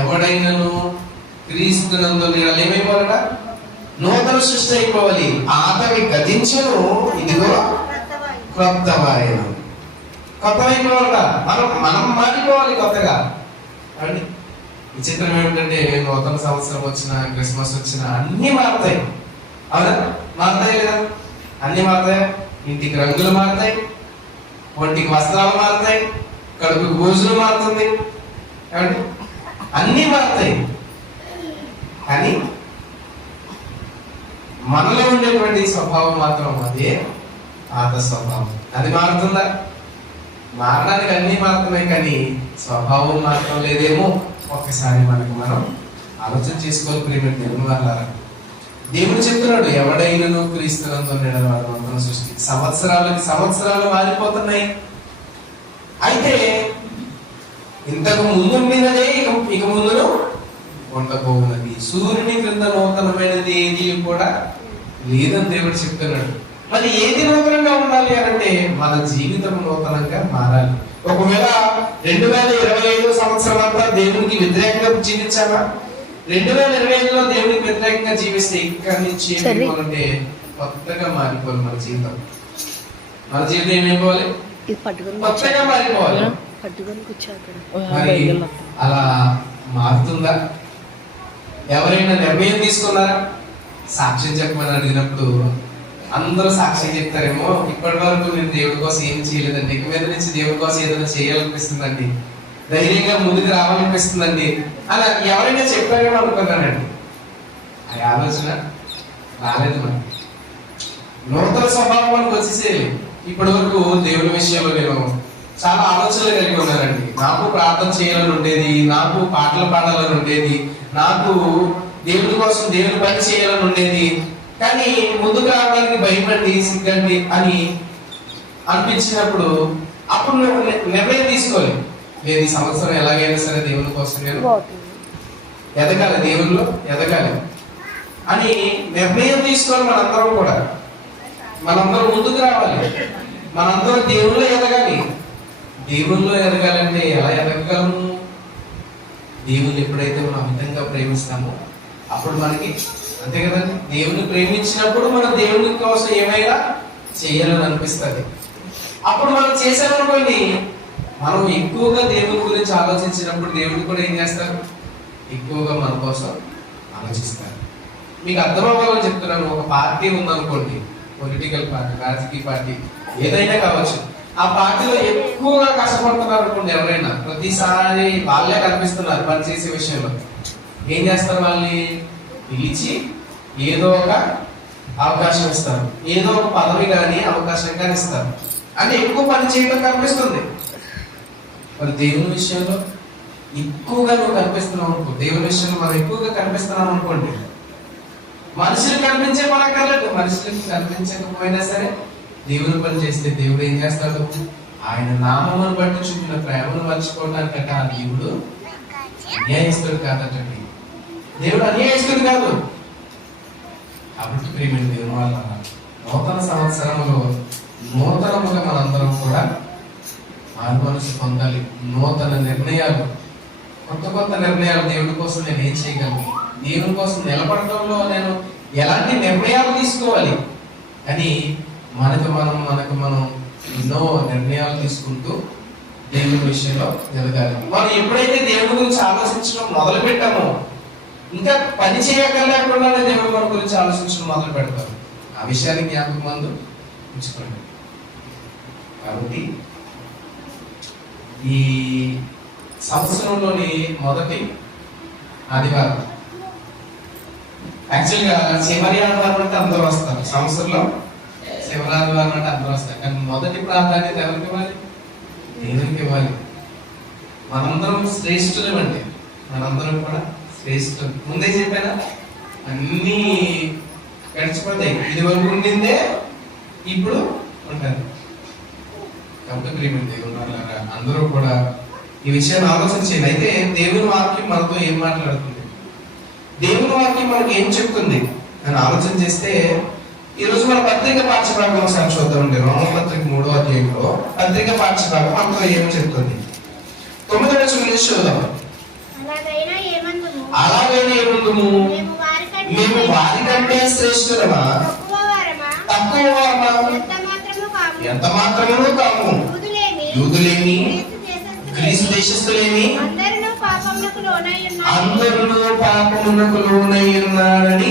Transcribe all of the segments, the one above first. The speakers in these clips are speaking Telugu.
ఎవడైనను క్రీస్తునందు ఏమైపోవాలట? నూతన సృష్టి అయిపోవాలి. ఆతవి గతించను, ఇదిగో క్రొత్త వాయన. కొత్త అయిపోవాలట. మనం మారిపోవాలి కొత్తగా. అండి విచిత్రం ఏమిటంటే నూతన సంవత్సరం వచ్చినా, క్రిస్మస్ వచ్చినా అన్ని మారుతాయి. అవునా? మారుతాయి లేదా? అన్ని మారుతాయి. ఇంటికి రంగులు మారుతాయి, ఒంటికి వస్త్రాలు మారుతాయి, కడుపుకి భోజనం మారుతుంది. ఏమండి? అన్ని మారుతాయి. కానీ మనలో ఉండేటువంటి స్వభావం మాత్రం అదే పాత స్వభావం. అది మారుతుందా? మారడానికి అన్ని మారుతున్నాయి, కానీ స్వభావం మాత్రం లేదేమో. ఒక్కసారి మనం ఆలోచన చేసుకోవాలి. ప్రేమ వల్ల దేవుడు చెప్తున్నాడు, ఎవడైనను క్రీస్తునందు వాడు నూతన సృష్టి. సంవత్సరాలు మారిపోతున్నాయి. అయితే ఇంతకు ముందు ఉన్నదే ఇక ముందును ఉండబోతున్నది. సూర్యుని క్రింద నూతనమైనది ఏది కూడా లేదని దేవుడు చెప్తున్నాడు. మరి ఏది నూతనంగా ఉండాలి అంటే మన జీవితం నూతనంగా మారాలి. ఒకవేళ 2025 సంవత్సరం అంతా దేవునికి వ్యతిరేకంగా జీవించామా? 2025లో దేవునికి వ్యతిరేకంగా జీవిస్తే ఇక్కడి నుంచి ఏమైపోవాలంటే కొత్తగా మారిపోవాలి మన జీవితం. మన జీవితం ఏమైపోవాలి? కొత్తగా మారిపోవాలి. మరి అలా మారుతుందా? ఎవరైనా నిర్ణయం తీసుకున్నారా? సాక్ష్యం చెప్పమని అడిగినప్పుడు అందరూ సాక్ష్యం చెప్తారేమో, ఇప్పటి వరకు నేను దేవుడి కోసం ఏం చేయలేదండి, ఇక మీద నుంచి దేవుడి కోసం ఏదైనా చేయాలనిపిస్తుందండి, ధైర్యంగా ముందుకు రావాలనిపిస్తుందండి అలా ఎవరైనా చెప్పారేమో అనుకున్నానండి. ఆ ఆలోచన రాలేదు. మనకి నూతన స్వభావం మనకు వచ్చేసేది. ఇప్పటి వరకు దేవుడి విషయంలో నేను చాలా ఆలోచనలు కలిగి ఉన్నానండి. నాకు ప్రార్థన చేయాలని ఉండేది, నాకు పాటలు పాడాలని ఉండేది, నాకు దేవుడి కోసం దేవుడి పని చేయాలని ఉండేది. కానీ ముందుకు రావడానికి భయపడి సిగ్గండి అని అనిపించినప్పుడు అప్పుడు నిర్ణయం తీసుకోవాలి. లేదు, ఈ సంవత్సరం ఎలాగైనా సరే దేవుని కోసం నేను ఎదగాలి, దేవుల్లో ఎదగాలి అని నిర్ణయం తీసుకోవాలి. మనందరం ముందుకు రావాలి. మనందరం దేవుల్లో ఎదగాలి. దేవుల్లో ఎదగాలంటే ఎలా ఎదగగలము? దేవుని ఎప్పుడైతే మనం అమితంగా ప్రేమిస్తామో అప్పుడు మనకి, అంతే కదండి, దేవుని ప్రేమించినప్పుడు మనం దేవుని కోసం ఏమైనా చేయాలని అనిపిస్తుంది. అప్పుడు మనం చేసామనుకోండి, మనం ఎక్కువగా దేవుని గురించి ఆలోచించినప్పుడు దేవుడు కూడా ఏం చేస్తారు? ఎక్కువగా మన కోసం ఆలోచిస్తారు. మీకు అర్థం అవ్వాలని చెప్తున్నాను. ఒక పార్టీ ఉందనుకోండి, పొలిటికల్ పార్టీ, రాజకీయ పార్టీ ఏదైనా కావచ్చు. ఆ పార్టీలో ఎక్కువగా కష్టపడుతున్నారు అనుకోండి ఎవరైనా, ప్రతిసారి వాళ్ళే కనిపిస్తున్నారు పనిచేసే విషయంలో. ఏం చేస్తారు? వాళ్ళని పిలిచి ఏదో ఒక అవకాశం ఇస్తారు, ఏదో ఒక పదవి కానీ అవకాశం కానీ ఇస్తారు. అంటే ఎక్కువ పని చేయడం కనిపిస్తుంది. మరి దేవుని విషయంలో ఎక్కువగా నువ్వు కనిపిస్తున్నావు అనుకో, దేవుని విషయంలో మనం ఎక్కువగా కనిపిస్తున్నాం అనుకోండి, మనుషులు కనిపించే పని అక్కర్లేదు. మనుషులకు కనిపించకపోయినా సరే దేవుని పని చేస్తే దేవుడు ఏం చేస్తాడు? ఆయన నామమును బట్టి చూపిన ప్రేమను మర్చిపోవడానికట ఆ దేవుడు అన్యాయస్తుడు కాదటండి. దేవుడు అన్యాయస్తుడు కాదు. కాబట్టి ప్రియమైన దేవుని వాళ్ళ నూతన సంవత్సరంలో నూతనముగా మనందరం కూడా మారు మనసు పొందాలి. నూతన నిర్ణయాలు, కొత్త నిర్ణయాలు. దేవుడి కోసం నేను ఏం చేయగలను, దేవుని కోసం నిలబడటంలో నేను ఎలాంటి నిర్ణయాలు తీసుకోవాలి అని మనకు మనం ఎన్నో నిర్ణయాలు తీసుకుంటూ దేవుని విషయంలో ఎదగాలి. మనం ఎప్పుడైతే దేవుడి గురించి ఆలోచించడం మొదలు పెట్టామో ఇంకా పని చేయగలేకుండానే దేవుడు మన గురించి ఆలోచించడం మొదలు పెడతారు. ఆ విషయాన్ని జ్ఞాపకం ముందు ఉంచుకోండి. కాబట్టి ఈ సంవత్సరంలోని మొదటి ఆదివారం, యాక్చువల్గా చివరి ఆదివారం అంటే అందరూ వస్తారు. సంవత్సరంలో చివరి ఆదివారం అంటే అందరూ వస్తారు. కానీ మొదటి ప్రాధాన్యత ఎవరికి ఇవ్వాలి? దేవునికి ఇవ్వాలి. మనందరం శ్రేష్ఠులమండి. మనందరం కూడా శ్రేష్ఠులు. ముందే చెప్పానా, అన్నీ గడిచిపోతాయి. ఇది వరకు ఉండిందే ఇప్పుడు ఉంటారు. కాబట్టి ప్రియమైన దేవుని వాళ్ళారా, అందరూ కూడా ఈ విషయాన్ని ఆలోచించండి. అయితే దేవుని వాక్యం మనతో ఏం మాట్లాడుతుంది, దేవుని వాక్యం మనకి ఏం చెప్తుంది అని ఆలోచన చేస్తే, ఈరోజు మన పత్రిక పాఠ్యభాగం ఒకసారి చూద్దామండి. రోమపత్రిక 3వ అధ్యాయంలో పత్రిక పాఠ్యభాగం మనతో ఏం చెప్తుంది? 9వ వచనం నుంచి చూద్దాం. అలాగైనా అలాగైనా ఏమందుము, మేము వారికంటే శ్రేష్ఠులమా, తక్కువ వారమా? ఎంత మాత్రమును కాము. యూదులేమి, గ్రీసు దేశస్థులేమి, అందరూ పాపమునకు లోనై ఉన్నారని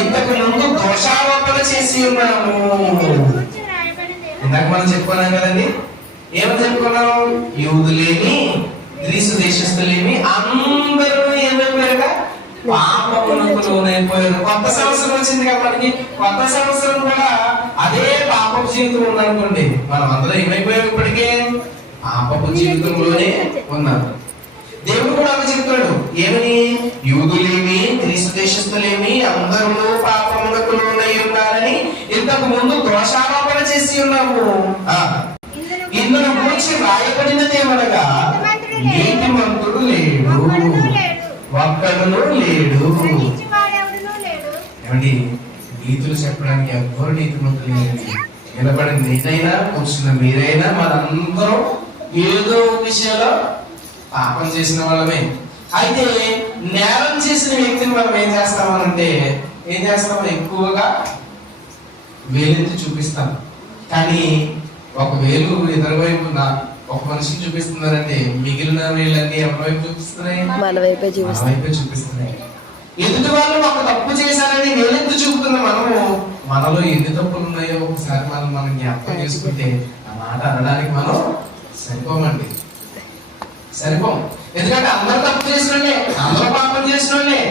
ఇంతకు ముందు దోషారోపణ చేసి ఉన్నాము. ఇందాక మనం చెప్పుకున్నాం కదండి, ఏమని చెప్పుకున్నాం? యూదులేమి, గ్రీసు దేశస్థులేమి అందరూ ఏమైపోయాక పాపమునకు లోనైపోయారు. కొత్త సంవత్సరం వచ్చింది కాబట్టి కొత్త సంవత్సరం కూడా అదే పాపపు జీవితం ఉందనుకోండి, మనం అందరూ ఏమైపోయాం? ఇప్పటికే పాపపు జీవితంలోనే ఉన్నారు. దేవుడు కూడా అలా చెప్తాడు, ఏమని? యూదులేమి, గ్రీసు దేశస్థులేమి అందరూ పాపమునకు లోనై ఉన్నారని ఇంతకు ముందు దోషారోపణ చేసి ఉన్నాము. ఇందులో గురించి రాయబడినది ఏమనగా, నీతిమంతుడు లేడు, ఒక్కడును లేడు. ఏమండి, నీతులు చెప్పడానికి ఎవ్వరు నీతిమంతులు లేదండి. నిలబడింది నేనైనా, కూర్చున్న మీరైనా, మనందరం ఏదో విషయంలో పాపం చేసిన వాళ్ళమే. అయితే నేరం చేసిన వ్యక్తిని మనం ఏం చేస్తామనంటే, ఎక్కువగా వేలెత్తి చూపిస్తాం. కానీ ఒక వేలు ఇతర వైపు ఒక మనిషిని చూపిస్తున్నారంటే మిగిలిన వేళ్ళన్నీ ఎవరి వైపు చూపిస్తున్నాయి? మన వైపే చూపిస్తున్నాయి. ఎదుటి వాళ్ళు ఒక తప్పు చేశారని వేలెత్తి చూపుతున్న మనలో ఎన్ని తప్పులు ఉన్నాయో ఒకసారి మనం జ్ఞాపకం చేసుకుంటే ఆ మాట అనడానికి మనం సరిపోమండి, సరిపోం. ఎందుకంటే అందరూ తప్పు చేసిన వాళ్ళే, అందరూ పాపం చేసిన వాళ్ళే.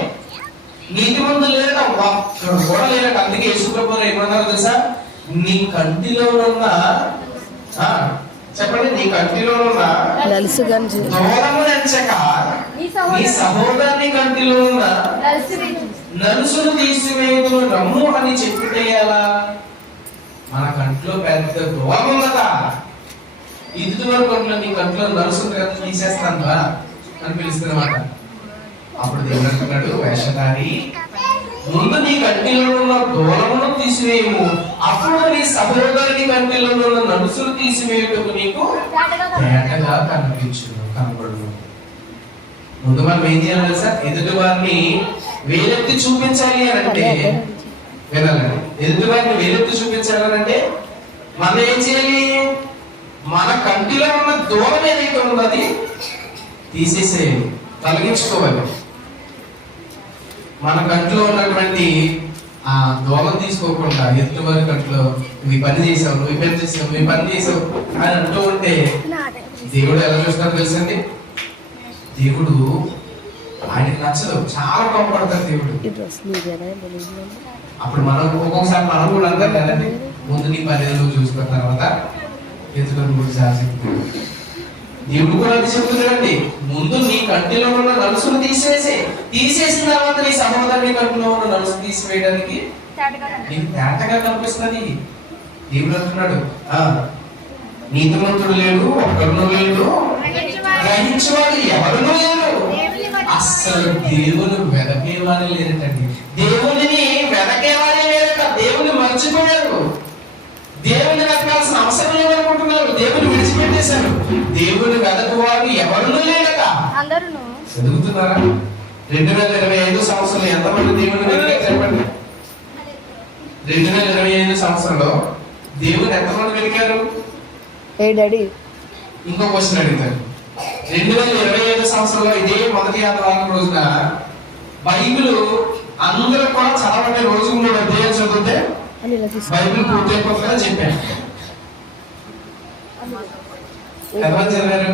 నీతి ముందు లేదట, ఒక్కడు కూడా లేదట. అందుకే యేసుప్రభువు ఏమన్నారు తెలుసా? నీ కంటిలో ఉన్న చెప్పండి, నీ కంటిలో ఉన్న దూరము నెంచక నీ సహోదరుని కంటిలో ఉన్న నలుసును తీసివేయుదును రమ్ము అని చెప్పిటేయాలా? మన కంట్లో పెద్ద దూరం ఉందట. ఇది వరకు నీ కంట్లో నలుసును కదా తీసేస్తాను రా అని పిలుస్తున్నమాట. అప్పుడు దేవుడు అంటున్నాడు, వేషధారి, ముందు నీ కంటిలో ఉన్న దూరమును తీసివేయము, అప్పుడు నీ సహోదరుని కంటిలో ఉన్న నలుసును తీసివేయుటకు నీకు తేటగా కనపడును. ముందు మనం ఏం చేయాలి తెలుసా? ఎదుటి వారిని వేలెత్తి చూపించాలి అని అంటే, వినాలండి, ఎదుటి వారిని వేలెత్తి చూపించాలి అంటే మనం ఏం చేయాలి? మన కంటిలో ఉన్న దూరం ఏదైతే ఉందో అది తీసేసేయాలి, తొలగించుకోవాలి. మన కంట్లో ఉన్నటువంటి ఆ దూరం తీసుకోకుండా ఎదుటి వారి కంట్లో నువ్వు ఈ పని చేసావు, నువ్వు ఈ పని చేసావు, నువ్వు ఈ పని చేసావు అని అంటూ ఉంటే దేవుడు ఎలా చూస్తారో తెలుసండి? దేవుడు ఆయనకి నచ్చదు, చాలా కోపడతారు దేవుడు. అప్పుడు మనం ఒక్కొక్కసారి మనం కూడా అంటాం కదండి, ముందు నీ పని నువ్వు చూసుకున్న తర్వాత ఎదుటి కూడా సార్ దేవుడు కూడా అది చెప్తున్నాడండి, ముందు నీ కంటిలో ఉన్న నలుసును తీసేసిన తర్వాత నీ సహోదరుని కంటిలో ఉన్న నలుసు తీసివేయడానికి నీకు తేటగా కనిపిస్తుంది. దేవుడు అంటున్నాడు, నీతిమంతుడు లేడు, ఒక్కడును లేడు, గ్రహించేవాడు ఎవరునూ లేరు. అస్సలు దేవుని వెదకేవాడే లేరటండి. దేవుని వెదకేవాడే లేరట. దేవుని మర్చిపోయారు, దేవుని వెతకాల్సిన అవసరం లేదనుకుంటున్నారు, దేవుని విడిచిపెట్టేశారు. దేవుని వెదకువాడు ఎవరునూ లేరట. చదువుతున్నారా? 2025 సంవత్సరంలో ఎంతమంది దేవుని వెతికారు చెప్పండి? 2025 సంవత్సరంలో దేవుని ఎంతమంది వెతికారు? ఇంకో క్వశ్చన్ అడుగుతారు. 2025 సంవత్సరంలో ఇదే మొదటి ఆదివారం రోజున బైబిల్ అందరూ కూడా చదవండి, రోజు 3 అధ్యాయాలు చదివితే బైబిల్ పూర్తయిపోతుందని చెప్పాను. ఎంతమంది చదివారు?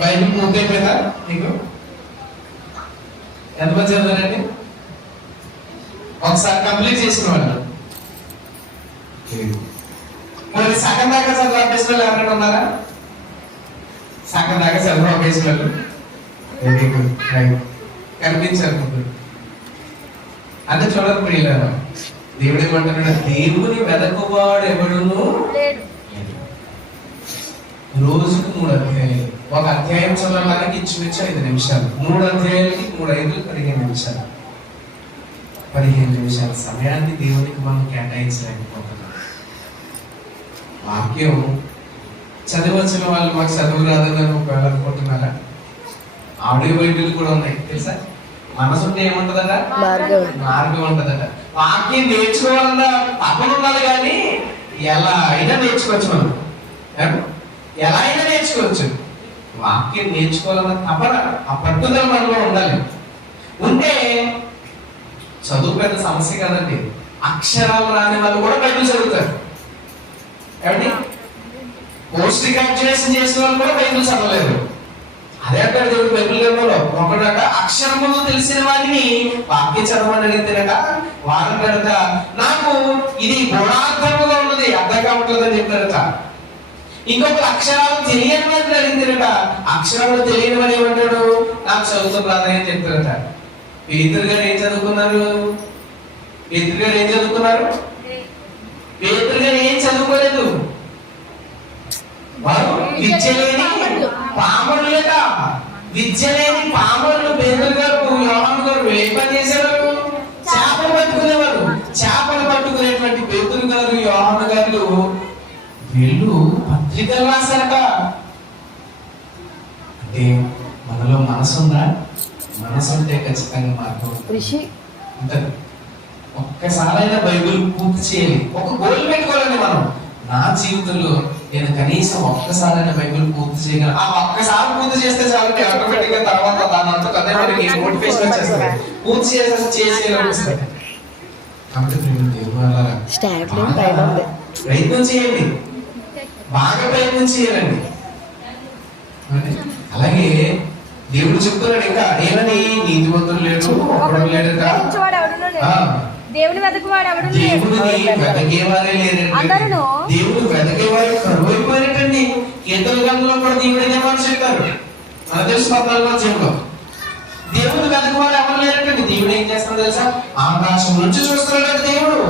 బైబిల్ పూర్తయిపోయిందా మీకు? ఎంతమంది చదివారండి? ఒకసారి కంప్లీట్ చేసిన వాళ్ళు మరి సగం దాకా చదువు అభ్యసిన వాళ్ళు ఎవరైనా ఉన్నారా? సగం దాకా చదువు అభ్యసిన వాళ్ళు కనిపించారు. అంటే చూడదు ప్రియులారా, దేవుడు ఏమంటున్నాడు? దేవుని వెదకువాడు ఎవడును రోజుకు 3 అధ్యాయాలు. ఒక అధ్యాయం చదవడానికి ఇంచుమించు 5 నిమిషాలు. 3 అధ్యాయాలకి 3 5 15 నిమిషాలు. 15 నిమిషాల సమయాన్ని దేవునికి మనం కేటాయించలేకపోతున్నాం. వాక్యం చదవచ్చిన వాళ్ళు మాకు చదువు రాదని ఒకవేళ అనుకుంటున్నారా? ఆడియో బైబిల్ కూడా ఉన్నాయి తెలుసా. మనసు ఉంటే ఏముంటదట, మార్గం ఉంటదట. వాక్యం నేర్చుకోవాలన్న తపన ఉండాలి కానీ ఎలా అయినా నేర్చుకోవచ్చు. మనం ఎలా అయినా నేర్చుకోవచ్చు. వాక్యం నేర్చుకోవాలన్న తపన, ఆ పట్టుదల మనలో ఉండాలి. ఉంటే చదువు పెద్ద సమస్య కదండి. అక్షరాలు రాని వాళ్ళు కూడా బైబిల్ చదువుతారు. ఏమండి, పోస్ట్ గ్రాడ్యుయేషన్ చేసిన వాళ్ళు కూడా బైబిల్ చదవలేరు. అదే అంటారు దేవుడు బైబిల్లో. ఒకటట అక్షరములు తెలిసిన వారిని వాక్యం చదవమని అడిగితేనట వారం కనుక నాకు ఇది గుణార్థముగా ఉన్నది, అర్థం కావట్లేదని చెప్తారట. ఇంకొకరు అక్షరాలు తెలియని వారిని అడిగితేనట అక్షరాలు తెలియని వాడు ఏమంటాడు, నాకు చదువుతాం రాదని చెప్తారట. పేతురు గారు ఏం చదువుకున్నారు? పేతురు గారు ఏం చదువుకున్నారు? పేతురు గారు ఏం చదువుకోలేదు. వారు విద్య లేని పామరులేట. విద్య లేని పామరులు పేతురు గారు, యోహాను గారు ఏ పని చేసేవారు? చేపలు పట్టుకునేవారు. చేపలు పట్టుకునేటువంటి పేతురు గారు, యోహాను గారు వీళ్ళు పత్రికలు రాశారట. అంటే మనలో మనసు ఉందా? మనసు ఉంటే ఖచ్చితంగా మార్గం ఉంటుంది. ఒక్కసారైనా బైబిల్ పూర్తి చేయాలి. ఒక గోల్ పెట్టుకోవాలండి మనం. నా జీవితంలో నేను కనీసం ఒక్కసారైనా బైబిల్ పూర్తి చేయగలను. ఆ ఒక్కసారి పూర్తి చేస్తే చాలు, ఆటోమేటిక్ గా తర్వాత దాని అంతా అదే మనకి మోటివేషన్ వచ్చేస్తుంది. పూర్తి చేసేయాలనిపిస్తుంది. కాబట్టి ప్రయత్నం చేయండి, బాగా ప్రయత్నం చేయాలండి. అలాగే దేవుడు చెప్తున్నాడు ఇంకా ఏమని, నీతిమంతులు లేడు, ఒకడు లేడట, దేవుని వెతకువాడు ఎవడు లేడు, దేవుడిని వెతకేవారే లేరండి. దేవుడు వెతకేవారు కరువైపోయినట్టండి. కీర్తన గ్రంథంలో కూడా దేవుడినే మాట చెప్తారు. మన తెలుసు 14వ అధ్యాయంలో దేవుడు వెతకువాడు ఎవరు లేరంటండి. దేవుడు ఏం చేస్తాడో తెలుసా? ఆకాశం నుంచి చూస్తున్నాడు దేవుడు.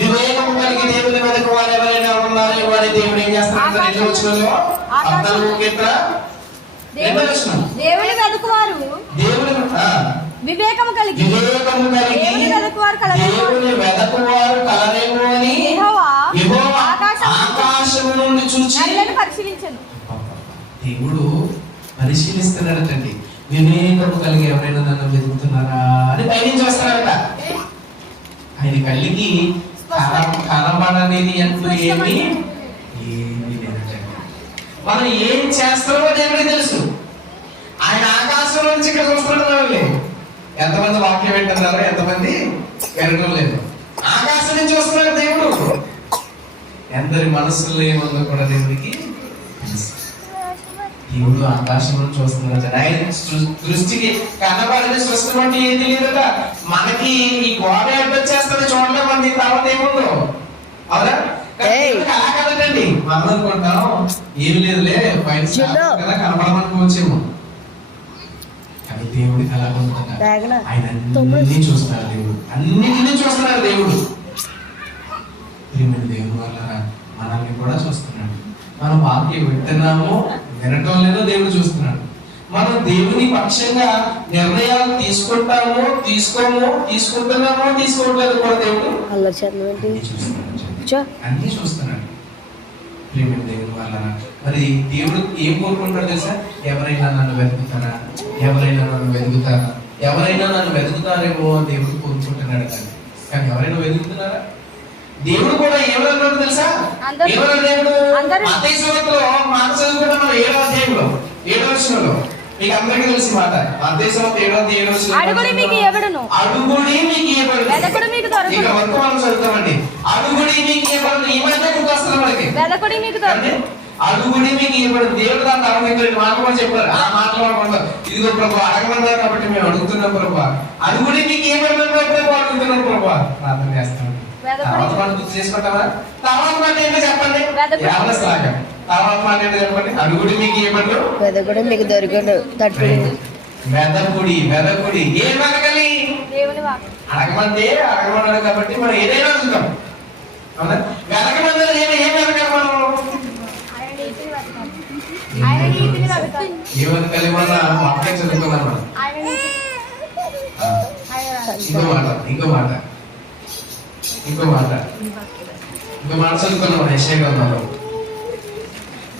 వివేకం కలిగి దేవుని వెతకువారు ఎవరైనా ఉన్నారో వారి దేవుడు ఏం చేస్తాడు? 2వ వచనంలో 14వ కీర్తన 2వ వచనం, దేవుని వెతకువారు వివేకము కలిగి దేవుని వెతకువారు కలరేమో అని యెహోవా ఆకాశం నుండి చూచి నన్ను పరిశీలించెను. దేవుడు పరిశీలిస్తున్నాడటండి. వివేకము కలిగి ఎవరైనా నన్ను వెతుకుతున్నారా అని పైనుంచి వస్తున్నాడట. ఆయన కళ్ళకి కనబడనేది అంటూ ఏమీ లేదటండి. మనం ఏం చేస్తామో దేవుడికి తెలుసు. ఆయన ఆకాశం నుంచి ఇక్కడ చూస్తున్నాడు. ఎంతమంది వాక్యం వింటున్నారో ఎంతమంది వినడం లేదు. ఆకాశం నుంచి వస్తున్నాడు దేవుడు. ఎందరి మనసులో ఏముందో కూడా దేవుడికి దేవుడు ఆకాశం నుంచి వస్తున్నాడు. ఆయన దృష్టికి కనబడని సృష్టి అంటే ఏది లేదట. మనకి ఈ గోడ అడ్డొచ్చేస్తుంది చూడలే మంది తర్వాత ఏముందో. అవునా? అలా కదటండి. మనం అనుకుంటాం ఏమి లేదులే పైన కదా కనబడమనుకోవచ్చేమో. కానీ దేవుడికి అలా ఉంటుందా? ఆయన అన్ని చూస్తున్నారు. దేవుడు అన్నిటినీ చూస్తున్నారు. దేవుడు ప్రియమైన దేవుడు వల్ల మనల్ని కూడా చూస్తున్నాడు. మనం వాక్యం వింటున్నామో వినటం లేదో దేవుడు చూస్తున్నాడు. మనం దేవుని పక్షంగా నిర్ణయాలు తీసుకుంటామో తీసుకోమో, తీసుకుంటున్నామో తీసుకోవట్లేదు కూడా దేవుడు అన్ని చూస్తున్నాడు. ప్రియమైన దేవుడు వల్ల మరి దేవుడు ఏం కోరుకుంటాడు తెలుసా? ఎవరైనా నన్ను వెతుకుతారా, ఎవరైనా నన్ను వెతుకుతారా, ఎవరైనా నన్ను వెతుకుతారేమో దేవుడు కోరుకుంటున్నాడు. కానీ ఎవరైనా వెతుకుతున్నారా? దేవుడు కూడా ఏమన్నాడు తెలుసా? ఏమన్నాడు దేవుడు? మత్తయి సువార్తలో మాట చదువుకుంటే మనం 7వ అధ్యాయంలో 7వ వచనంలో మీకు అందరికీ తెలిసి మాట. మత్తయి సువార్త 7వ అధ్యాయం అడుగుడి మీకు ఇవ్వబడును, అడుగుడి మీకు ఇవ్వబడును. వెదకుడి మీకు దొరుకును. ఇక వర్తమానం చదువుతామండి. అడుగుడి మీకు ఇవ్వబడును. ఈ మాట గుర్తొస్తుంది మనకి. వెదకుడి మీకు దొరుకును, అడుగుడి మీకు ఇవ్వబడును. దేవుడు దాని తర్వాత మాట కూడా చెప్పారు. ఆ మాటలు అనుకుంటారు. ఇదిగో ప్రభు అడగమన్నారు కాబట్టి మేము అడుగుతున్నాం ప్రభు. అడుగుడి మీకు ఇవ్వబడును ప్రభు, అడుగుతున్నాం ప్రభు. ప్రార్థన చేస్తాం. తర్వాత మాట గుర్తు చేసుకుంటామా? తర్వాత మాట ఏంటో చెప్పండి. తర్వాత మాట ఏంటో చెప్పండి. అడుగుడి మీకు ఇవ్వబడును, వెదకుడి మీకు దొరుకును, తట్టుడి. వెదకుడి వెదకుడి ఏం అడగాలి? అడగమంటే అడగమన్నాడు కాబట్టి మనం ఏదైనా అడుగుతాం. అవునా? వెదకమన్నారు ఏం అడగాలి మనం? ఏమనకాలి? మన వాక్యం చదువుకున్నాం మనం. ఇంకో మాట చదువుకున్నాం యెషయా గ్రంథంలో.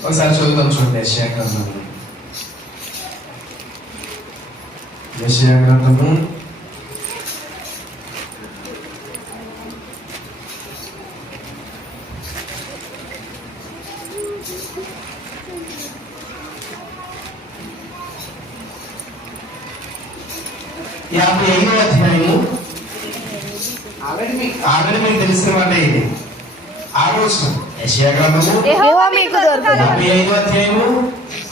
ఒకసారి చదువుతాం చూడండి. యెషయా గ్రంథంలో యెషయా గ్రంథము 55వ అధ్యాయము. ఆల్రెడీ మీకు తెలిసిన మాట ఇది. ఆలోచన యెషయా గ్రంథము యెహోవా మీకు దొరుకును. 55వ అధ్యాయము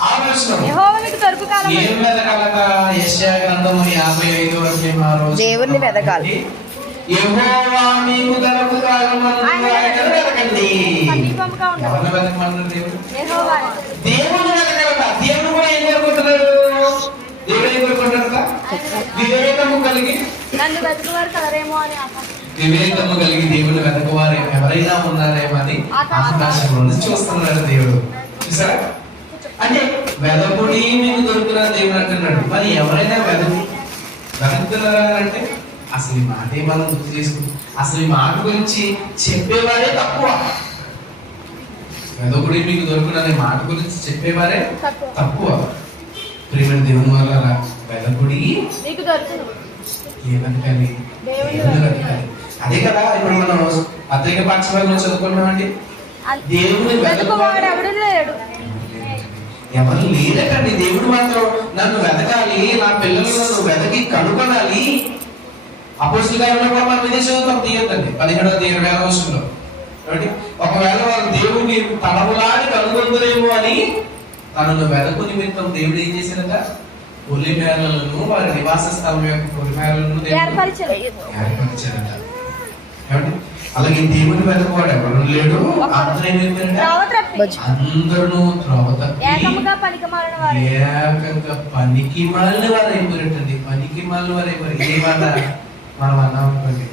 ఆలోచన. యెహోవా మీకు దొరుకుకాలం. ఏం వెతకాలట? యెషయా గ్రంథము 55వ అధ్యాయం ఆలోచన. దేవుణ్ణి వెతకాలి. యెహోవా మీకు దొరుకుకాలమందు ఆయనను వెతకండి. సమీపంగా ఉండాలి. ఎవరిని వెతకమన్నాడు దేవుడు? యెహోవాని. దేవుడిని వెతకాలట. దేవుడు కూడా ఏం కోరుకుంటున్నాడు? దేవుడు ఏం కోరుకుంటున్నాడట? వివేకము కలిగి నన్ను వెతుకువారు కలరేమో అని ఆకాశం. వివేకము కలిగి దేవుని వెతకవారు ఎవరైనా ఉన్నారేమో అని ఆకాశంలో నుంచి చూస్తున్నాడు దేవుడు. చూసారా? అంటే వెదకుడి మీకు దొరుకుతున్న దేవుడు అంటున్నాడు. మరి ఎవరైనా వెతుకుతున్నారా అంటే అసలు ఈ మాటే మనం గుర్తు చేసుకుంటాం. అసలు ఈ మాట గురించి చెప్పేవారే తక్కువ. వెదకుడి మీకు దొరుకుతున్న మాట గురించి చెప్పేవారే తక్కువ. ప్రేమ దేవుని వల్ల వెదకుడి నీకు దొరుకును. ఏ వెతకాలి? దేవుని వెతకాలి. అదే కదా ఇప్పుడు మనం పత్రిక పాఠశాలలో చదువుకున్నామండి. దేవుని వెతుకువాడు ఎవడు లేడు. ఎవరు లేదటండి. దేవుడు మాత్రం నన్ను వెతకాలి, నా పిల్లలు నన్ను వెతకి కనుగొనాలి. అపోస్తుల కార్యంలో కూడా మనం ఇదే చదువుతాం. తీయొద్దండి 17-20 రోజుల్లో. ఒకవేళ వారు దేవుని తనములాని కనుగొందరేమో అని తనను వెతకు నిమిత్తం దేవుడు ఏం చేశాడట? పొలిమేరలను వారి నివాస స్థలం యొక్క పొలిమేరలను ఏర్పరిచాడట. అలాగే దేవుని వెతకవాడు ఎవరు లేడు. అందరూ త్రోవ తప్పి ఏకంగా పనికిమాలిన వారు. ఏకంగా పనికి మాలిన వారు అయిపోయినట్టండి. పనికి మాలిన వారు అయిపోయారు. ఏమన్నా మనం అన్నాం అనుకోండి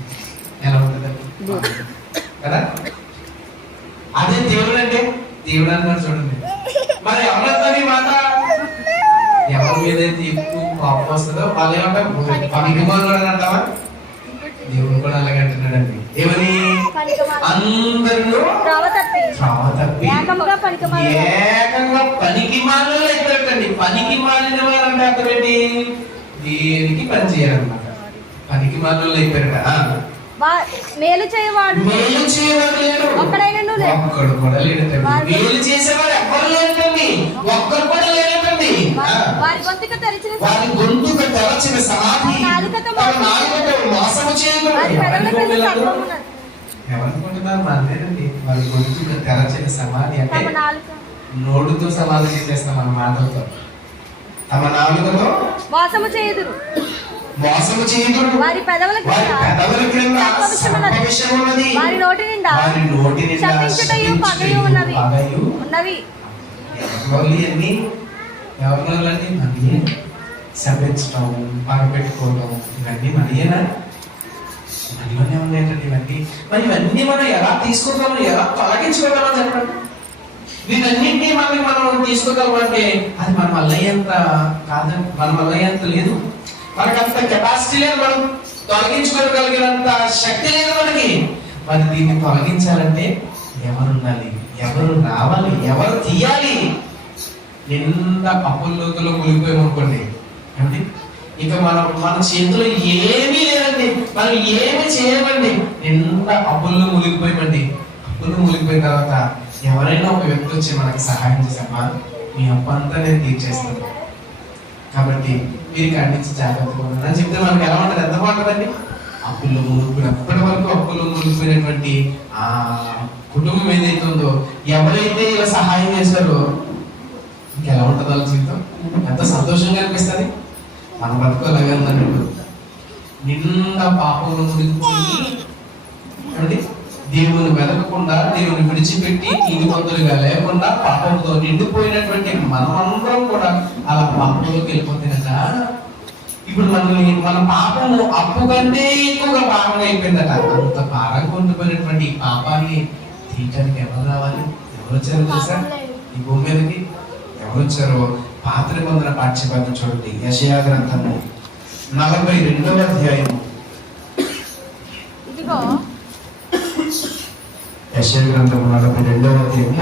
ఎలా ఉంటుంది కదా? అదే దేవుడు అంటే దేవుడు అన్నారు చూడండి. మరి ఎవరంతా మాట ఎవరి మీద అయితే ఎక్కువ కోపం వస్తుందో వాళ్ళు ఏమంటారు? పనికి మాలిన వాడు అంటావా? దేవుడు కూడా అలాగే అంటున్నాడండి. ఏమని? అందరూ త్రోవ తప్పి ఏకంగా పనికి మాలిన అయిపోయారండి. పనికి మాలిన వారు అంటే అర్థం ఏంటి? దేనికి పని చేయాలన్నమాట. పనికి మాలిన అయిపోయారట. మేలు చేయవాడు లేడు. ఒక్కడు కూడా లేడటండి. మేలు చేసేవాడు ఎవ్వరు లేదండి. ఒక్కరు కూడా లేదండి. వారి గొంతుకు తెరిచిన సమాధి మోసము చేయదు. ఎవరనుకుంటున్నారు? మనలేదండి. వారి గొంతుకు తెరచిన సమాధి అంటే నోడుతో సమాధి చేసేస్తాం మన మాటలతో. తమ నాలుగుతో మోసము చేయుదురు. వారి పెదవుల క్రింద విషయమున్నది. వారి నోటి నిండా శపించుటయు పగయు ఉన్నవి. అన్ని ఎవరినండి? మనీ శపించటం, పగపెట్టుకోవడం ఇవన్నీ మనయేనా? మనలోనే ఉన్నాయండి ఇవన్నీ. మరి ఇవన్నీ మనం ఎలా తీసుకోగలం, ఎలా తొలగించుకోగలం చెప్పండి. వీటన్నింటినీ మనం తీసుకోగలం అంటే అది మన వల్ల ఎంత కాదండి. మన వల్ల ఎంత లేదు. మనకంత కెపాసిటీ లేదు. మనం తొలగించుకోగలిగినంత శక్తి లేదు మనకి. మరి దీన్ని తొలగించాలంటే ఎవరు ఉండాలి? ఎవరు రావాలి? ఎవరు తీయాలి? నిండా అప్పుల్లోతులో మునిగిపోయాం అనుకోండి ఏమండి, ఇక మన చేతిలో ఏమీ లేదండి. మనం ఏమి చేయమండి. నిండా అప్పుల్లో మునిగిపోయామండి. అప్పుల్లో మునిగిపోయిన తర్వాత ఎవరైనా ఒక వ్యక్తి వచ్చి మనకి సహాయం చేసామా, మీ అప్పు అంతా నేను తీర్చేస్తాను కాబట్టి మీరు కాడి నుంచి జాగ్రత్తగా ఉండాలి అని చెప్తే మనకి ఎలా ఉంటుంది? ఎంత బాగుంటుందండి? అప్పుల్లో మునిగిపోయిన అప్పటి వరకు అప్పుల్లో మునిగిపోయినటువంటి ఆ కుటుంబం ఏదైతే ఉందో, ఎవరైతే ఇలా సహాయం చేశారో ఇంకెలా ఉంటుంది వాళ్ళ జీవితం? ఎంత సంతోషంగా అనిపిస్తుంది. మన బతుకోలాగా ఉందండి. నిండా పాపంలో మునిగిపోయి ఏమండి, దేవుని వెతకకుండా, దేవుని విడిచిపెట్టి ఇంటి పొందులుగా లేకుండా పాపంతో నిండిపోయినటువంటి మనమందరం కూడా అలా పాపంలోకి వెళ్ళిపోతున్నట. ఇప్పుడు మన పాపము అప్పు కంటే ఎక్కువగా భారంగా అయిపోయిందట. అంత భారంగా ఉండిపోయినటువంటి ఈ పాపాన్ని తీయటానికి ఎవరు రావాలి? ఎవరు వచ్చారో తెలుసా? ఈ భూమి మీదకి ఎవరు వచ్చారో? పాత నిబంధన పాఠ్యభాగం చూడండి. యెషయా గ్రంథము 42వ అధ్యాయం. యెషయా గ్రంథము 42వ అధ్యాయం.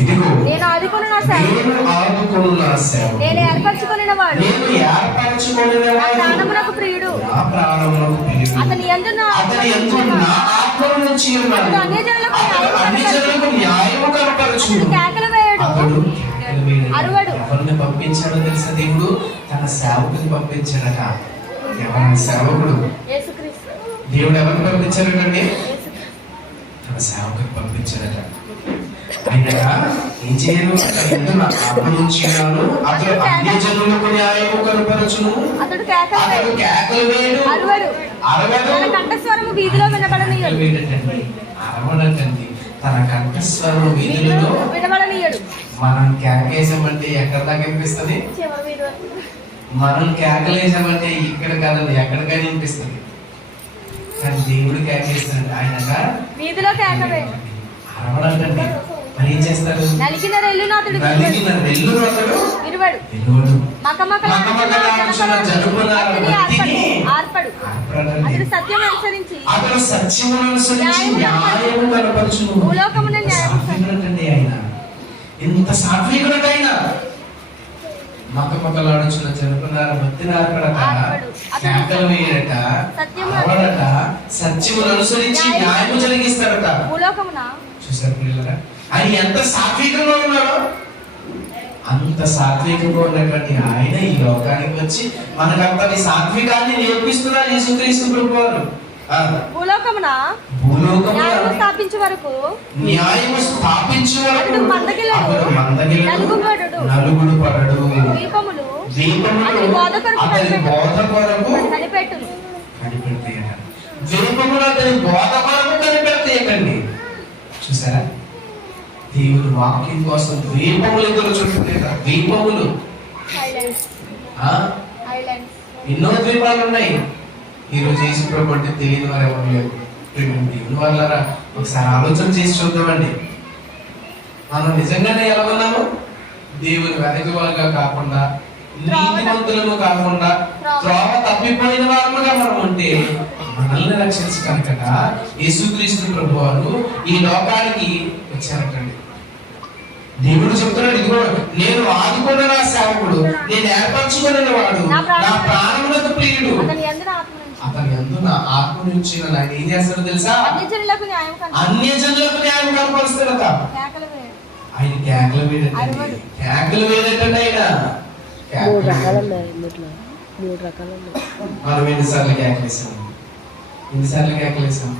ఇదిగో నేను ఆదుకున్న నా సేవకుడు, నేను ఆదుకున్న సేవకుడు, నేను ఏర్పరచుకొనిన వాడు, నేను ఏర్పరచుకొనిన నా వాడు, ప్రాణమునకు ప్రియుడు, నా ప్రాణమునకు ప్రియుడు, అతని యందు నా అతని యందు నా ఆత్మను నుంచి ఉన్నాడు, అతడు అన్యజనులకు అతడు అన్యజనులకు న్యాయము కనపరచు, అతడు కేకలు వేయడు, అతడు కేకలు వేయడు. అరవడు. ఎవరిని పంపించాడో తెలుసా? దేవుడు తన సేవకుని పంపించాడట. ఎవరి సేవకుడు? యేసుక్రీస్తు. దేవుడు ఎవరిని పంపించాడటండి? యేసుక్రీస్తు. తన సేవకుని పంపించాడట. ఆయన ఏం చేయరు? నా ఆత్మ నుంచి ఉన్నాను, అతడు అన్యజనులకు న్యాయము కనపరచును, అతడు కేకలు అతడు వేయడు, కేకలు వేయడు, అరవడు, అరవడు. తన కంఠస్వరము వీధిలో వినబడనీయడు, అరవడటండి. తన కంఠస్వరం వీధులలో వినబడనీయడు. మనం కేకలేసామంటే ఎక్కడ దాకా వినిపిస్తుంది? చివరి వీధి వరకు. మనం కేకలేసామంటే ఇక్కడ కాదండి, ఎక్కడికైనా వినిపిస్తుంది. కానీ దేవుడు కేకలేస్తాడు. ఆయన వీధిలో కేక వేయడు. అరవడండి. మరి ఏం చేస్తాడు? నలిగిన రెల్లును అతడు నలిగిన రెల్లును అతడు విరువడు, విరువడు. మకమకలాడుచున్న జనపదాల భక్తిని భక్తిని ఆర్పడు. ఆర్పడండి. అతడు సత్యం అనుసరించి అతడు సత్యమును అనుసరించి న్యాయము కనపరచును. భూలోకమున ఎంత న్యాయము సాత్వికుడండి ఆయన, ఎంత సాత్వికుడు ఆయన. మకమకలాడుచున్న జనపదాల భక్తిని ఆర్పడట, ఆర్పడు. కేకలు వేయడట, సత్యము ఆడట, సత్యమును అనుసరించి న్యాయము జరిగిస్తాడట. భూలోకమున చూసారు పిల్లరా, ఆయన ఎంత సాత్వికంగా ఉన్నాడో అంత సాత్వికంగా ఉన్నటువంటి ఆయన ఈ లోకానికి వచ్చి మనకంతటి సాత్వికాన్ని నేర్పిస్తున్నారు యేసుక్రీస్తు ప్రభువారు. భూలోకమున భూలోకమున న్యాయము స్థాపించే వరకు న్యాయము స్థాపించే వరకు అతడు మందగిలడు, అతడు మందగిలడు, నలుగుపడడు, నలుగుడు పడడు, దీపములు దీపములు అతని బోధ కొరకు అతని బోధ కొరకు కనిపెట్టును. కనిపెడతాయట. దీపములు అతని బోధ కొరకు కనిపెడతాయటండి. చూసారా, దేవుని వాక్యం కోసం దీపములు ఎదురు చూస్తుంటారు. దీపములు ఐలాండ్స్, ఆ ఐలాండ్స్. ఎన్నో ద్వీపాలు ఉన్నాయి. ఈ రోజు యేసు ప్రభు అంటే తెలియని వారు ఎవరు లేరు. దేవుని వాళ్ళరా ఒకసారి ఆలోచన చేసి చూద్దామండి. మనం నిజంగానే ఎలా ఉన్నాము? దేవుని వెనక వాళ్ళగా కాకుండా, నీతిమంతులను కాకుండా, త్రోవ తప్పిపోయిన వారుగా మనం ఉంటే మనల్ని రక్షించడానికట యేసుక్రీస్తు ప్రభు వారు ఈ లోకానికి వచ్చారటండి. దేవుడు చెప్తున్నాడు, ఇదిగో నేను ఆదుకున్న నా సేవకుడు, నేను ఏర్పరచుకున్న వాడు, నా ప్రాణములకు ప్రియుడు, అతని యందు నా ఆత్మ నుంచి ఆయన ఏం చేస్తాడో తెలుసా? అన్యజనులకు న్యాయం అన్యజనులకు న్యాయం కనపరుస్తాడట. కేకలు వేయడు, ఆయన కేకలు వేయడండి. కేకలు వేయడండి. ఆయన మూడు రకాలు ఉన్నాయి ఇందులో, మూడు రకాలు ఉన్నాయి. మనం ఎన్నిసార్లు కేకలేసాం? ఎన్నిసార్లు కేకలేసాం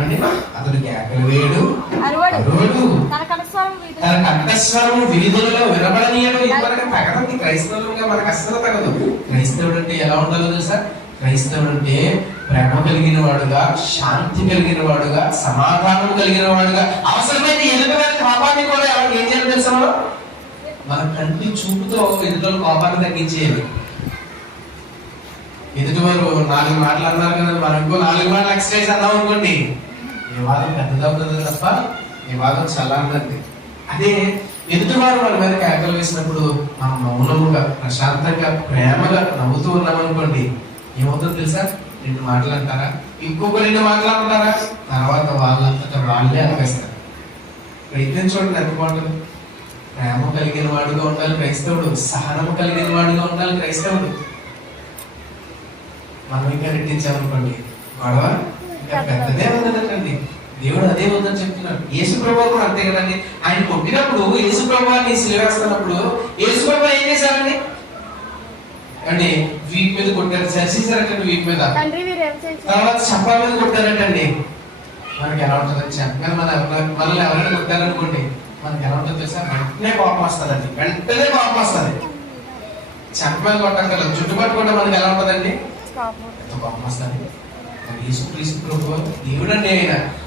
అండి? అతడు కేకలు వేయడు, అరవడు, అరవడు, తన కంఠస్వరం వీధులలో తన కంఠస్వరం వీధులలో వినబడనీయడు. ఇదివరకు తగదండి. క్రైస్తవులుగా మనకు అస్సలు తగదు. క్రైస్తవుడు అంటే ఎలా ఉండాలో తెలుసా? క్రైస్తవుడు అంటే ప్రేమ కలిగిన వాడుగా, శాంతి కలిగిన వాడుగా, సమాధానం కలిగిన వాడుగా, అవసరమైతే ఎదుటి వారి కోపాన్ని కూడా ఎవరికి ఏం చేయాలి తెలుసా? మన కంటి చూపుతో ఎదుటి కోపాన్ని తగ్గించేయాలి. ఎదుటి వారు 4 మాటలు అన్నారు కదా, మనకు 4 మాటలు ఎక్సర్సైజ్ అన్నాం అనుకోండి, ఈ వాదం పెద్దదవుతుంది తప్ప ఈ వాదం చల్లారండి. అదే ఎదుటి వారు వాళ్ళ మీద కేకలు వేసినప్పుడు మనం మౌనముగా, ప్రశాంతంగా, ప్రేమగా నవ్వుతూ ఉన్నాం అనుకోండి, ఏమవుతుందో తెలుసా? 2 మాటలు అంటారా, ఇంకొక 2 మాటలు అంటారా, తర్వాత వాళ్ళంతటా వాళ్ళే అనిపిస్తారు. ప్రయత్నించండి ఎంత బాగుంటుంది. ప్రేమ కలిగిన వాడుగా ఉండాలి క్రైస్తవుడు, సహనము కలిగిన వాడుగా ఉండాలి క్రైస్తవుడు. మనం ఇంకా రెట్టించామనుకోండి, గొడవ ఇంకా పెద్దదే ఉందండి. దేవుడు అదే ఉందని చెప్తున్నాడు. యేసు ప్రభువు కూడా అంతే కదండి. ఆయన కొట్టినప్పుడు యేసు ప్రభువాన్ని సిలువేస్తున్నప్పుడు యేసు ప్రభు ఏం చేశారండి అంటే వీప్ మీద కొట్టారు, చర్చించారంటండి వీప్ మీద. తర్వాత చంప మీద కొట్టారంటండి. మనకి ఎలా ఉంటుందని చెప్పగానే మనల్ని ఎవరైనా కొట్టారనుకోండి, మనకి ఎలా ఉంటుందో తెలుసా? వెంటనే కోపం వస్తుందండి. వెంటనే కోపం వస్తుంది. చంప మీద కొట్టగలం, చుట్టుపక్కల కూడా మనకి ఎలా ఉంటుందండి? ఎంత కోపం వస్తుంది. యేసుక్రీస్తు ప్రభువు దేవుడు అండి.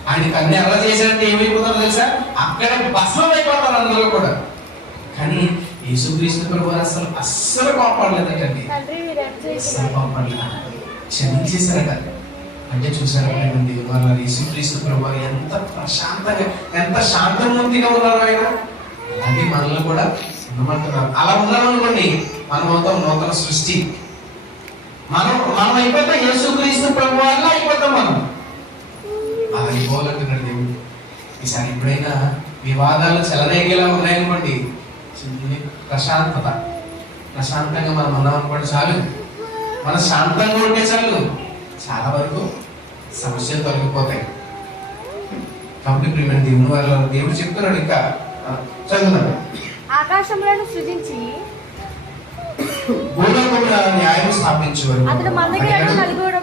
ఆయనకి అన్ని ఎలా చేశారంటే ఏమైపోతారో తెలుసా? అక్కడ భస్మం అయిపోతారు అందరూ కూడా. కానీ యేసుక్రీస్తు ప్రభువు అస్సలు కోపడలేదంటండి. అస్సలు కోపడలేదు, క్షమించేశారట. అంటే చూసారా వాళ్ళ యేసుక్రీస్తు ప్రభువు ఎంత ప్రశాంతంగా, ఎంత శాంతమూర్తిగా ఉన్నారు ఆయన. అది మనల్ని కూడా ఉండమంటున్నారు. అలా ఉన్నామనుకోండి, మనమవుతాం నూతన సృష్టి. మనం అయిపోతాం యేసుక్రీస్తు ప్రభు వల్ల అయిపోతాం. మనం అలా అయిపోవాలంటున్నాడు దేవుడు. ఈసారి ఎప్పుడైనా వివాదాలు చెలరేగేలా ఉన్నాయనుకోండి, చిన్ని ప్రశాంతంగా మనం ఉన్నాం అనుకోండి చాలు, మనం శాంతంగా ఉంటే చాలు, చాలా వరకు సమస్యలు తొలగిపోతాయి. కాబట్టి ప్రియమైన దేవుని వారు దేవుడు చెప్తున్నాడు, ఇంకా చదువున్నాడు. ఆకాశములను సృజించి భూలోకమున న్యాయం స్థాపించేవారు. అతడు మందగిరను నలుగురు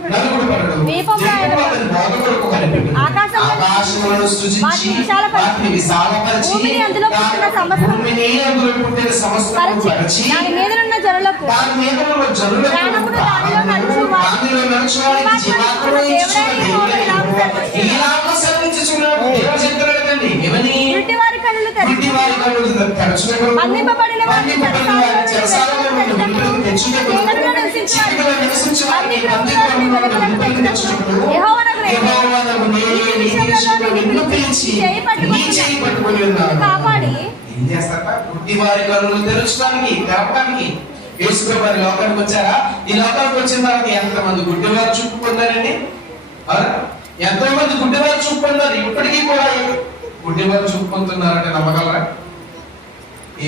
పడడు. దీపమును ఆయన అతని బోధకులకు కనిపెట్టును. ఆకాశములను సృజించి వాటిని విశాలపరిచి భూమిని అందులో పుట్టిన సమస్తము భూమిని అందులో పుట్టిన సమస్తము పరిచి దాని మీదనున్న జనులకు దాని మీద ఉన్న జనులకు ప్రాణమును దానిలో నడుచువారికి జీవాత్మను ఇచ్చిన దేవుడైన యెహోవా ఇలాగ సెలవిచ్చుచున్నాడు. దేవుడు చెప్తున్నాడు కదండి, ఏమని? గుడ్డివారి కన్నులు గుడ్డివారి కన్నులు తెరచుటకు, బంధింపబడిన వారిని చెరసాలలో నుండి వెలుపలికి తెచ్చుటకు, చీకటిలో నివసించు వారిని బంధింపబడిన వారిని వెలుపలికి తెచ్చుటకు, యెహోవానగు నేనే నీ విషయంలో నిన్ను పిలిచి నీ చేయి పట్టుకొని ఉన్నాను. కాపాడి ఏం చేస్తారట? గుడ్డివారి కన్నులు తెరపడానికి యేసుప్రభు వారి లోకానికి వచ్చారా? ఈ లోకానికి వచ్చిన తర్వాత ఎంతమంది గుడ్డివారు చూపు పొందారండి? ఎంతో మంది గుడ్డివారు చూపు పొందారు. ఇప్పటికీ కూడా గుడ్డివారు చూపు పొందుతున్నారంటే నమ్మగలరా? ఏ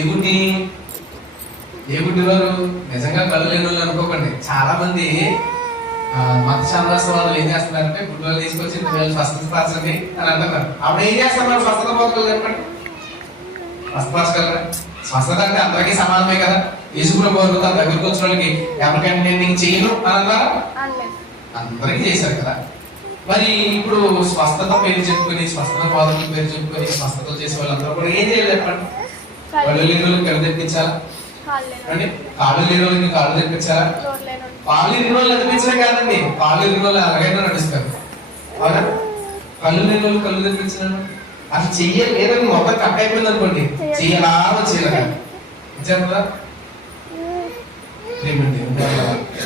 గుడ్డివారు? నిజంగా కళ్ళు లేని వాళ్ళు అనుకోకండి. చాలా మంది మత శాంతవాదులు ఏం చేస్తున్నారంటే గుడ్డివారు తీసుకొచ్చి స్వస్థత పరచండి అని అంటున్నారు. అప్పుడు ఏం చేస్తున్నారు? స్వస్థత పోతులు చెప్పండి, స్వస్థపరచగలరా? స్వస్థత అంటే అందరికీ సమానమే కదా. యేసుప్రభు వారు తన దగ్గరకు వచ్చిన వాళ్ళకి ఎవరికంటే నేను నీకు చేయను అని అన్నారా? అందరికీ చేశారు కదా. మరి ఇప్పుడు స్వస్థత పేరు చెప్పుకొని, స్వస్థత బోధకుల పేరు చెప్పుకొని స్వస్థతలు చేసే వాళ్ళందరూ కూడా ఏం చేయాలి చెప్పండి? కళ్ళు లేని వాళ్ళకి కళ్ళు తెప్పించాలా అండి? కాళ్ళు లేని వాళ్ళకి కాళ్ళు తెప్పించాలా? కాళ్ళు లేని వాళ్ళు తెప్పించడం కాదండి, కాళ్ళు లేని వాళ్ళు అలాగైనా నడుస్తారు. అవునా? కళ్ళు లేని వాళ్ళు కళ్ళు తెప్పించడం అసలు చెయ్యాలి లేదని మొత్తం కట్ అయిపోయింది అనుకోండి, చెయ్యాలా వచ్చేయాలి ఇచ్చారా?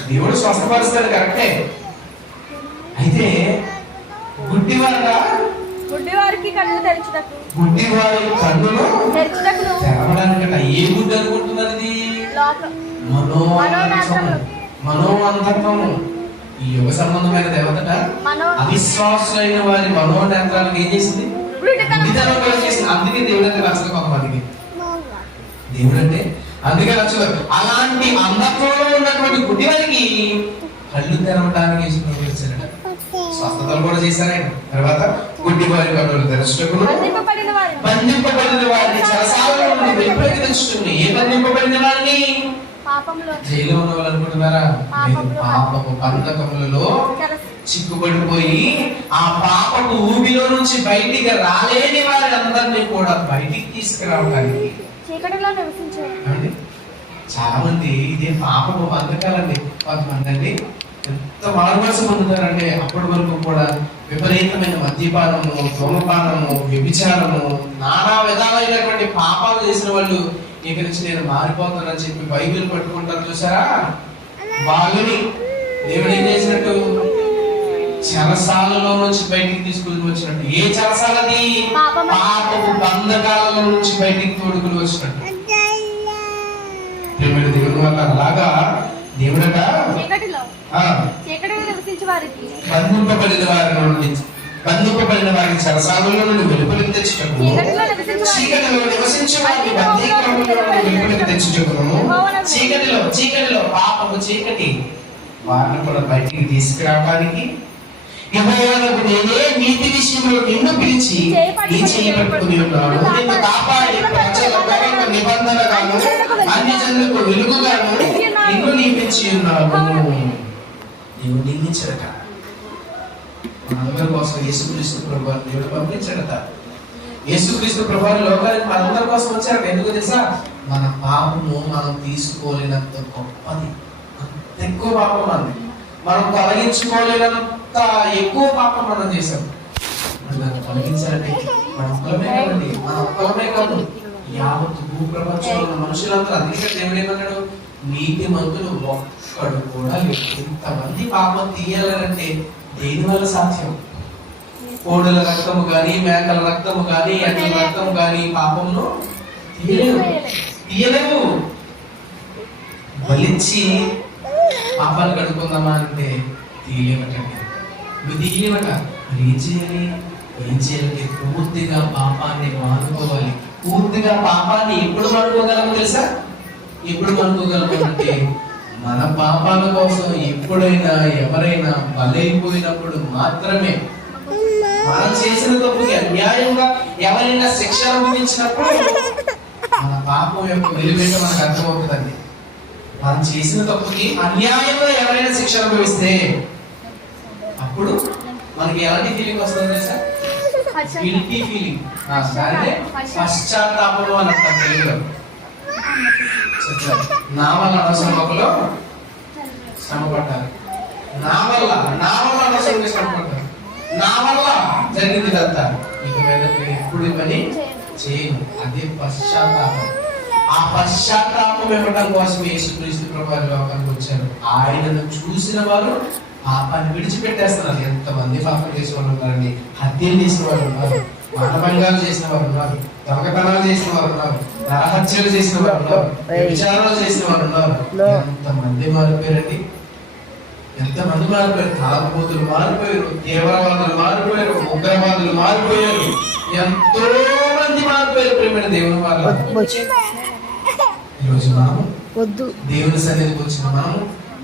దేవుడు స్వస్థపరుస్తాడు కరెక్టే. అయితే గుడ్డివారికి కన్నులు తెరచుటకు, గుడ్డివారి కన్నులు తెరవడానికట. ఏ గుడ్డి అనుకుంటున్నారు? ఇది మనోఅంతకము. ఈ యుగ సంబంధమైన దేవతట అవిశ్వాసులైన వారి మనోనేత్రాలకు ఏం చేసింది? అందుకే దేవుడు అంటే నచ్చదు కొంతమందికి. దేవుడు అంటే అందుకే నచ్చదు. అలాంటి అంధత్వంలో ఉన్నటువంటి గుడ్డివారికి కళ్ళు తెరవడానికి వచ్చారట. స్వస్థతలు కూడా చేశారాయన. తర్వాత గుడ్డివారి కన్నులు తెరచుటకును, బంధింపబడిన వారిని చెరసాలలో నుండి వెలుపలికి తెచ్చుటకును. ఏ బంధింపబడిన వారిని? జైలు ఉన్న వాళ్ళు అనుకుంటున్నారా? పాపపు బంధకములలో చిక్కుబడిపోయి ఆ పాపపు ఊబిలో నుంచి బయటికి రాలేని వారి అందరినీ కూడా బయటికి తీసుకురావడానికి చాలా మంది ఇదే పాపపు బంధకాలండి. కొంతమంది అండి ఎంత మారుమనసు పొందుతారంటే అప్పటి వరకు కూడా విపరీతమైన మద్యపానము, ధూమపానము, వ్యభిచారము, నానా విధాలైనటువంటి పాపాలు చేసిన వాళ్ళు ఇక నుంచి నేను మారిపోతానని చెప్పి బైబిల్ పట్టుకుంటారు చూసారా? వాళ్ళని దేవుడు ఏం చేసినట్టు చెరసాలలో నుంచి బయటికి తీసుకుని వచ్చినట్టు. ఏ చెరసాలది? పాపపు బంధకాలలో నుంచి బయటికి తోడుకుని వచ్చినట్టు. దేవుడు వల్ల అలాగా దేవుడట బంధింపబడిన వారిని చెరసాలలో నుండి వెలుపలికి తెచ్చుటకు, చీకటిలో నివసించే వారిని బందీకరణలో నుండి వెలుపలికి తెచ్చుటకును, చీకటిలో పాపము చీకటి వారిని కూడా బయటికి తీసుకురావడానికి యెహోవానగు నేనే నీతి విషయంలో నిన్ను పిలిచి నీ చేయి పట్టుకుని ఉన్నాను. నిన్ను కాపాడి ప్రజల కొరకు నిబంధనగాను అన్ని జనులకు వెలుగుగాను నిన్ను నియమించి ఉన్నాను. దేవుడు నియమించడట. మనందరి కోసం యేసుక్రీస్తు ప్రభువారు దేవుడు పంపించడట. యేసుక్రీస్తు ప్రభువారు లోకానికి మనందరి కోసం వచ్చారట. ఎందుకు తెలుసా? మన పాపము మనం తీసుకోలేనంత గొప్పది, అంత ఎక్కువ పాపం అంది. మనం తొలగించుకోలేనంత ఎక్కువ పాపం మనం చేశాం. దాన్ని తొలగించాలంటే మన ఒక్కలమే కాదండి, మన ఒక్కలమే కాదు, యావత్ భూప్రపంచంలో ఉన్న మనుషులందరూ. అందుకే దేవుడు ఏమన్నాడు? నీతి మంతులు ఒక్కడు కూడా లేడు. ఇంతమంది పాపం తీయాలంటే దేని వల్ల సాధ్యం? కోడుల రక్తము గాని, మేకల రక్తము గాని, ఎడ్ల రక్తము గాని పాపమును తీయలేవు. బలిచ్చి పాపాలు కడుక్కుందామా అంటే తీయలేమటండి. నువ్వు తీయలేమట. మరి ఏం చేయాలి? ఏం చేయాలంటే పూర్తిగా పాపాన్ని మానుకోవాలి. పూర్తిగా పాపాన్ని ఎప్పుడు మానుకోగలము తెలుసా? ఎప్పుడు మానుకోగలము అంటే మన పాపాల కోసం ఎప్పుడైనా ఎవరైనా బలైపోయినప్పుడు మాత్రమే. మనం చేసిన తప్పుకి అన్యాయంగా ఎవరైనా శిక్ష అనుభవించినప్పుడు మన పాపం యొక్క విలువేట మనకు అర్థమవుతుందండి. మనం చేసిన తప్పుకి అన్యాయంగా ఎవరైనా శిక్ష అనుభవిస్తే అప్పుడు మనకి ఎలాంటి ఫీలింగ్ వస్తుంది సార్? Guilty feeling. దానినే పశ్చాత్తాపము అని అంటాం తెలుగులో. నా వల్ల అనవసరంలో శ్రమ పడ్డారు, నా వల్ల అనవసరంగా శ్రమ పడ్డారు, నా వల్ల జరిగింది ఇదంతా, ఇక మీద ఎప్పుడు పని చేయను. అదే పశ్చాత్తాపం. ఆ పశ్చాత్తాపం ఇవ్వడం కోసం యేసుక్రీస్తు ప్రభువు లోకానికి వచ్చారు. ఆయనను చూసిన వారు పాపాన్ని విడిచిపెట్టేస్తున్నారు. ఎంతమంది పాపం చేసిన వాళ్ళు ఉన్నారండి. హత్యలు చేసిన వారు ఉన్నారు, మానభంగాలు చేసిన వారు ఉన్నారు, దొంగతనాలు చేసిన వారు ఉన్నారు, నరహత్యలు చేసిన వారు ఉన్నారు, విచారాలు చేసిన వారు ఉన్నారు. ఎంతమంది మారిపోయారండి, ఎంతమంది మారిపోయారు. తాగుబోతులు మారిపోయారు, తీవ్రవాదులు మారిపోయారు, ఉగ్రవాదులు మారిపోయారు, ఎంతో మంది మారిపోయారు. ప్రేమ దేవుని వాళ్ళ ఈరోజు మనము దేవుని సన్నిధికి వచ్చిన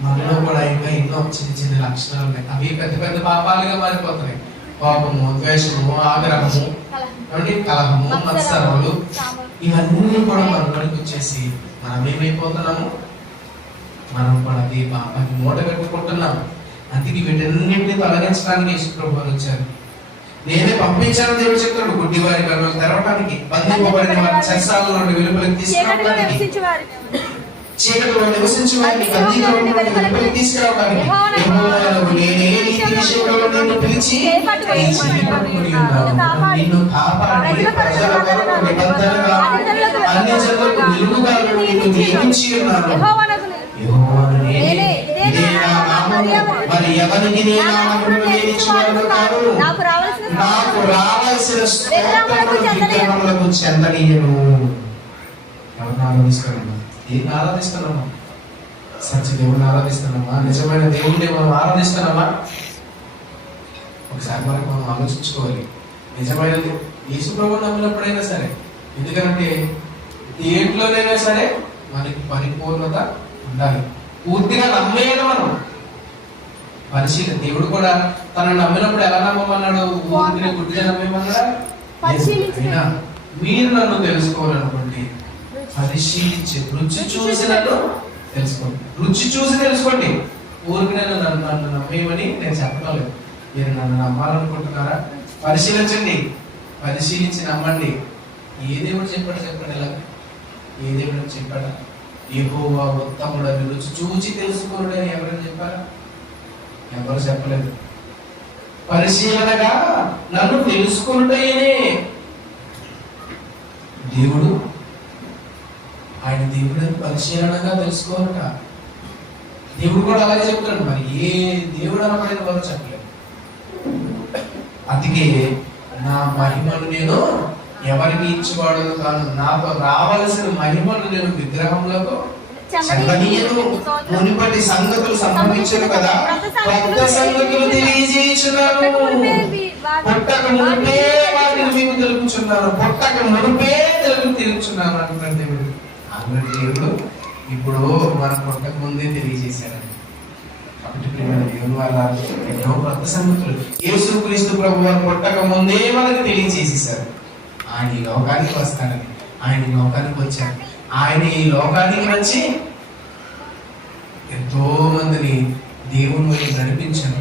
మనలో కూడా ఇంకా ఎన్నో చిన్న చిన్న లక్షణాలు ఉన్నాయి. అవి పెద్ద పెద్ద పాపాలుగా మారిపోతున్నాయి. కోపము, ద్వేషము, ఆగ్రహము, కలహము, మత్సరములు, ఇవన్నీ కూడా మనలోకి వచ్చేసి మనం ఏమైపోతున్నాము? మనం కూడా అదే పాపాన్ని మూట కట్టుకుంటున్నాము. అందుకే వీటన్నింటినీ తొలగించడానికి యేసు ప్రభువు వచ్చారు. నేనే పంపించాను దేవుడు చెప్తాడు. గుడ్డి వారి కన్నులు తెరవడానికి, బంధింపబడిన వారి చెరసాల నుండి వెలుపలికి తీసుకురావడానికి, చీకటిలో నివసించే వారిని బందీగా ఉన్న వారిని వెలుపలికి తీసుకురావడానికి, యెహోవాను నేనే నీతి విషయంలో నిన్ను పిలిచి నీ చెయ్యి పట్టుకుని ఉన్నాను. నిన్ను కాపాడి ప్రజల కొరకు నిబంధనగా అన్యజనులకు వెలుగుగా నిన్ను నియమించి ఉన్నాను. యెహోవాను నేనే, ఇదే నా నామము. మరి ఎవరికి నీ నామమును నేను ఇచ్చువాడను కాను. నాకు రావాల్సిన స్తోత్రములు విగ్రహములకు చెందనీయను. ఎవరిని ఆరాధిస్తున్నామా? ఏం ఆరాధిస్తున్నామా? సత్య దేవుని ఆరాధిస్తున్నామా? నిజమైన దేవుడిని మనం ఆరాధిస్తున్నామా? ఒకసారి మనకు మనం ఆలోచించుకోవాలి. నిజమైన యేసు ప్రభువుని నమ్మినప్పుడైనా సరే, ఎందుకంటే దేంట్లోనైనా సరే మనకి పరిపూర్ణత ఉండాలి. పూర్తిగా నమ్మేయాలి మనం. పరిశీలన. దేవుడు కూడా తనను నమ్మినప్పుడు ఎలా నమ్మమన్నాడు? ఊరిని గుడ్డిగా నమ్మేమన్నాడా? అయినా మీరు నన్ను తెలుసుకోవాలనుకోండి, పరిశీలించి రుచి చూసి నన్ను తెలుసుకోండి. రుచి చూసి తెలుసుకోండి. ఊరికి నన్ను నమ్మేయమని నేను చెప్పలేదు. మీరు నన్ను నమ్మాలనుకుంటున్నారా? పరిశీలించండి, పరిశీలించి నమ్మండి. ఏ దేవుడు చెప్పాడు చెప్పండి. ఇలా ఏ దేవుడు చెప్పాడా? యెహోవా ఉత్తముడని రుచి చూచి తెలుసుకోండి అని ఎవరైనా చెప్పారా? ఎవరు చెప్పలేదు. పరిశీలనగా నన్ను తెలుసుకుంటేనే దేవుడు, ఆయన దేవుడు పరిశీలనగా తెలుసుకోవాలట. దేవుడు కూడా అలాగే చెప్తాడు. మరి ఏ దేవుడు అనబడిన వారు చెప్పలేదు. అందుకే నా మహిమను నేను ఎవరికి ఇచ్చేవాడు కాను. నాతో రావాల్సిన మహిమను నేను విగ్రహంలో చెందనీయను. మునుపటి సంగతులు సంభవించను కదా, కొత్త సంగతులు తెలియజేయుచున్నాను. పుట్టక మునిపే వాటిని మీకు తెలుపుచున్నాను, పుట్టక మునిపే తెలుపుచున్నాను అంటున్నాడు దేవుడు. ఆల్రెడీ దేవుడు ఇప్పుడు మన పుట్టక ముందే తెలియజేశాడు. కాబట్టి దేవుని వల్ల ఎన్నో కొత్త సంగతులు యేసుక్రీస్తు ప్రభువు వారు పుట్టక ముందే మనకు తెలియజేసేశారు. ఆయన ఈ లోకానికి వస్తాడని. ఆయన ఈ లోకానికి వచ్చాడు. ఆయన ఈ లోకానికి వచ్చి ఎంతో మందిని దేవుని వైపు నడిపించాడు,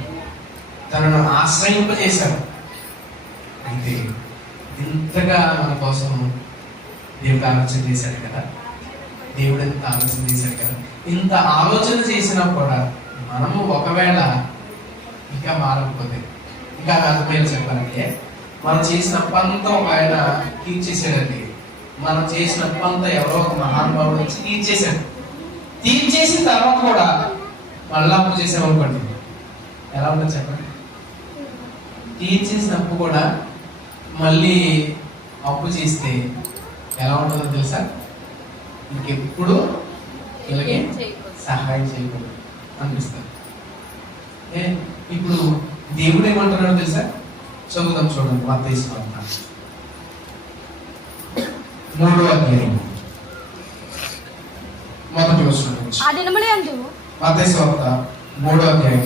తనను ఆశ్రయింపజేశాడు. అయితే ఇంతగా మన కోసం దేవుడు ఆలోచన చేశాడు కదా. దేవుడు ఎంత ఆలోచన చేశాడు కదా. ఇంత ఆలోచన చేసినా కూడా మనము ఒకవేళ ఇంకా మారకపోతే, ఇంకా అర్థమైన చెప్పాలంటే, మనం చేసిన పంత ఒక ఆయన తీర్చేసాడండి. మనం చేసిన పంత ఎవరో ఒక మహానుభావుడు వచ్చి తీర్చేశాడు. తీర్చేసిన తర్వాత కూడా మళ్ళా అప్పు చేసామనుకోండి, ఎలా ఉంటుంది చెప్పండి? తీర్చేసిన అప్పు కూడా మళ్ళీ అప్పు చేస్తే ఎలా ఉంటుందో తెలుసా? ఇంకెప్పుడు వీళ్ళకి సహాయం చేయకూడదు అనిపిస్తుంది. ఇప్పుడు దేవుడు ఏమంటున్నాడో తెలుసా? చదువుదాం చూడండి. మత్తయి సువార్త 3వ అధ్యాయం మొదటి వచనం నుంచి. ఆ దినములందు మత్తయి సువార్త 3వ అధ్యాయం